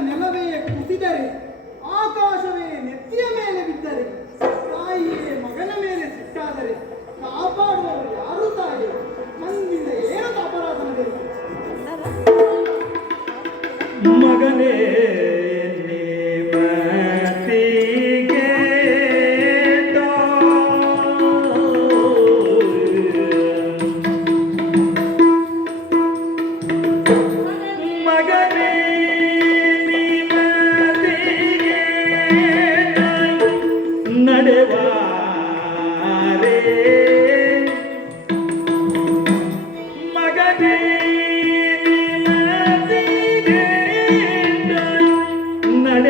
ನೆಲವೇ ಕುಸಿದರೆ, ಆಕಾಶವೇ ನೆತ್ತಿಯ ಮೇಲೆ ಬಿದ್ದರೆ, ತಾಯಿಯೇ ಮಗನ ಮೇಲೆ ಸಿಟ್ಟಾದರೆ, ಕಾಪಾಡುವವರು ಯಾರು ತಾಯಿ? ಮಂದಿನ ಏನದು ಅಪರಾಧ ಮಗನೇ